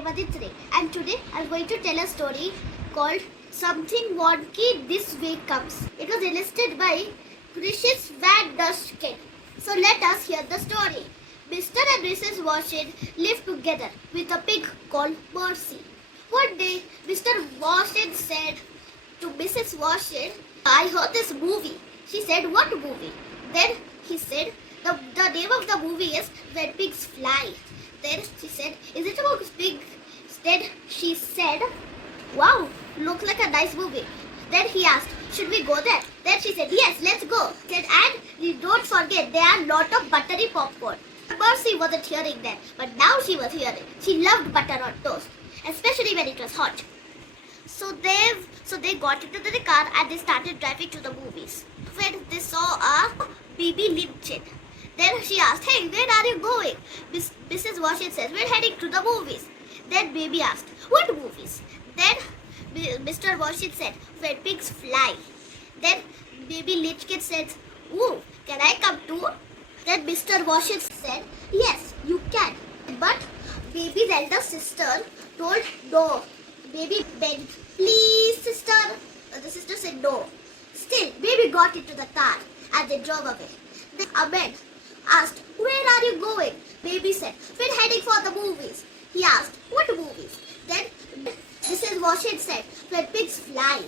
I'm Aditri, and today I'm going to tell a story called Something Wonky This Week Comes. It was illustrated by Precious Van Dushkin. So let us hear the story. Mr. and Mrs. Washington lived together with a pig called Mercy. One day, Mr. Washington said to Mrs. Washington, I heard this movie. She said, what movie? Then he said, the name of the movie is When Pigs Fly. Then she said, is it about pigs? Then she said, wow, looks like a nice movie. Then he asked, should we go there? Then she said, yes, let's go. Said, and don't forget, there are a lot of buttery popcorn. Mercy wasn't hearing that, but now she was hearing. She loved butter on toast, especially when it was hot. So they got into the car and they started driving to the movies. When they saw a baby lynching, then she asked, hey, where are you going? Mrs. Washington says, we're heading to the movies. Then baby asked, what movies? Then Mr. Washington said, When Pigs Fly. Then baby Lynchkin said, ooh, can I come too? Then Mr. Washington said, yes, you can. But baby's elder sister told no. Baby begged, please sister. The sister said no. Still, baby got into the car and they drove away. Then a man asked, where are you going? Baby said, we're heading for the movies. He asked, what movies? Then Mrs. Washington said, When Pigs Fly.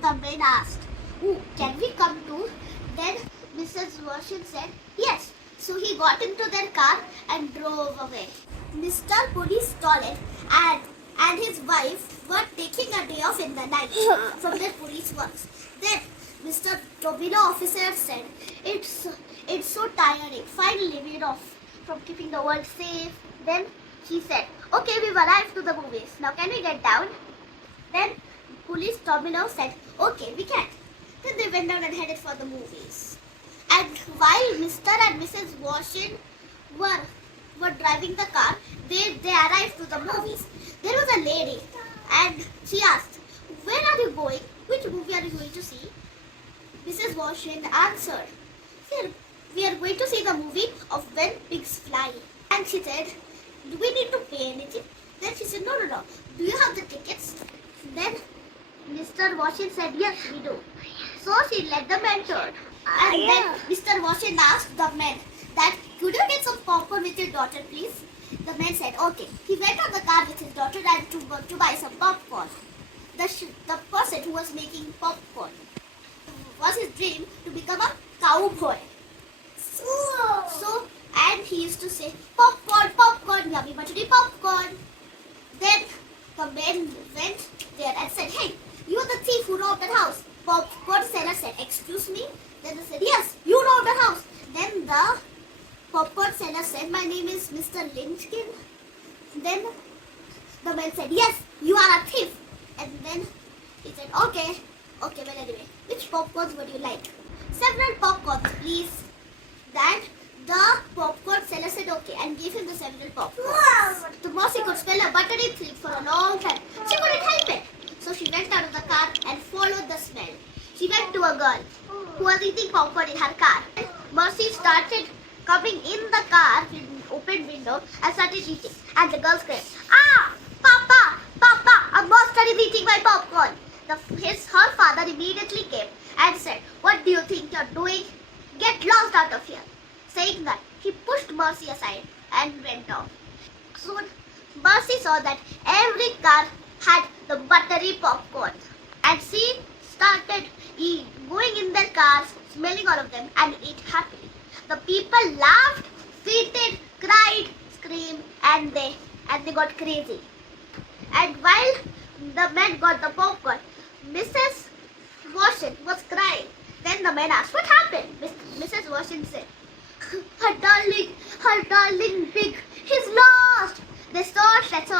The man asked, ooh, can we come too? Then Mrs. Washington said, yes. So he got into their car and drove away. Mr. Police Toilet and his wife were taking a day off in the night from their police works. Then Mr. Domino officer said, it's so tiring. Finally, we're off from keeping the world safe. Then she said, okay, we've arrived to the movies. Now can we get down? Then Police Domino said, okay, we can. Then they went down and headed for the movies. And while Mr. and Mrs. Washington were driving the car, they arrived to the movies. There was a lady and she asked, where are you going? Which movie are you going to see? Mrs. Washington answered, sir, we are going to see the movie of When Pigs Fly. And she said, do we need to pay anything? Then she said, no. Do you have the tickets? Then Mr. Washington said, yes, we do. So she let them enter. And then Mr. Washington asked the man that, could you get some popcorn with your daughter, please? The man said, okay. He went on the car with his daughter and to buy some popcorn. The person who was making popcorn was his dream to become a cowboy. So, and he used to say, popcorn, yummy buttery popcorn. Then the man went there and said, hey, you're the thief who robbed that house. Popcorn seller said, excuse me? Then they said, yes, you robbed that house. Then the popcorn seller said, my name is Mr. Lynchkin. Then the man said, yes, you are a thief. And then he said, okay, well anyway, which popcorns would you like? Several popcorns, please. Then the popcorn seller said okay and gave him the several popcorns. The Mercy could smell a buttery treat for a long time. She couldn't help it. So she went out of the car and followed the smell. She went to a girl who was eating popcorn in her car. Mercy started coming in the car with an open window and started eating. And the girl screamed, ah, Papa, a monster is eating my popcorn. Her father immediately came and said, what do you think you're doing? Get lost out of here. Saying that, he pushed Mercy aside and went off. Soon, Mercy saw that every car had the buttery popcorn. And she started going in their cars, smelling all of them, and ate happily. The people laughed, tweeted, cried, screamed, and they got crazy. And while the man got the popcorn, Mrs. Washington was crying. Then the man asked, what happened? Mrs. Washington said, her darling pig, he's lost. They searched.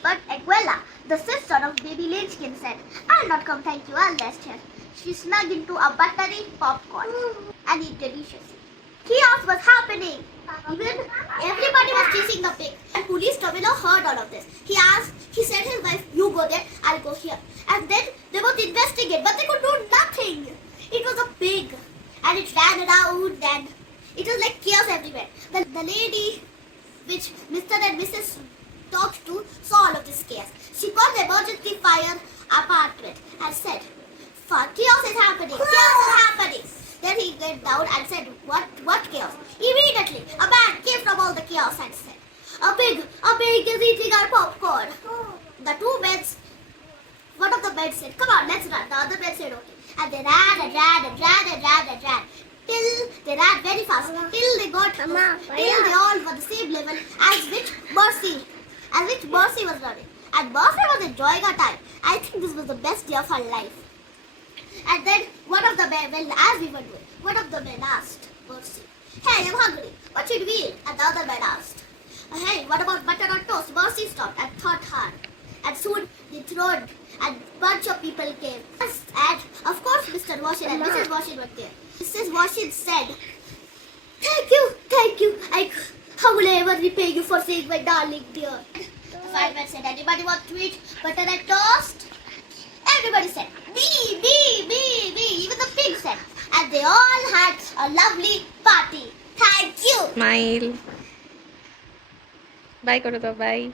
But Aguela, the sister of baby Lynchkin, said, I'll not come, thank you, I'll rest here. She snugged into a buttery popcorn and ate deliciously. Chaos was happening. Even everybody was chasing the pig. And Police Domino heard all of this. He said his wife, you go there, I'll go here. And then they both investigate, but they could do nothing. It was a pig and it ran around and it was like chaos everywhere. The lady which Mr. and Mrs. talked to saw all this chaos. She called the emergency fire apartment and said, chaos is happening, chaos is happening. Then he went down and said, what chaos? Immediately, a man came from all the chaos and said, a pig is eating our popcorn. The two men, one of the men said, come on, let's run. The other man said, okay. And they ran and ran and ran and ran and ran. Till they ran very fast. Till they got, till they all were the same level as which Mercy was running. And Mercy was enjoying her time. I think this was the best day of her life. And then one of the men, as we were doing, one of the men asked Mercy, hey, I'm hungry. What should we eat? And the other man asked, hey, what about butter or toast? Mercy stopped and thought hard. And soon the throne and bunch of people came. And of course Mr. Washington and Mrs. Washington were there. Mrs. Washington said, thank you. How will I ever repay you for saving my darling dear? The fireman said, anybody want to eat butter and toast? Everybody said, me. Even the pig said. And they all had a lovely party. Thank you. Smile. Bye, Koroto. Bye.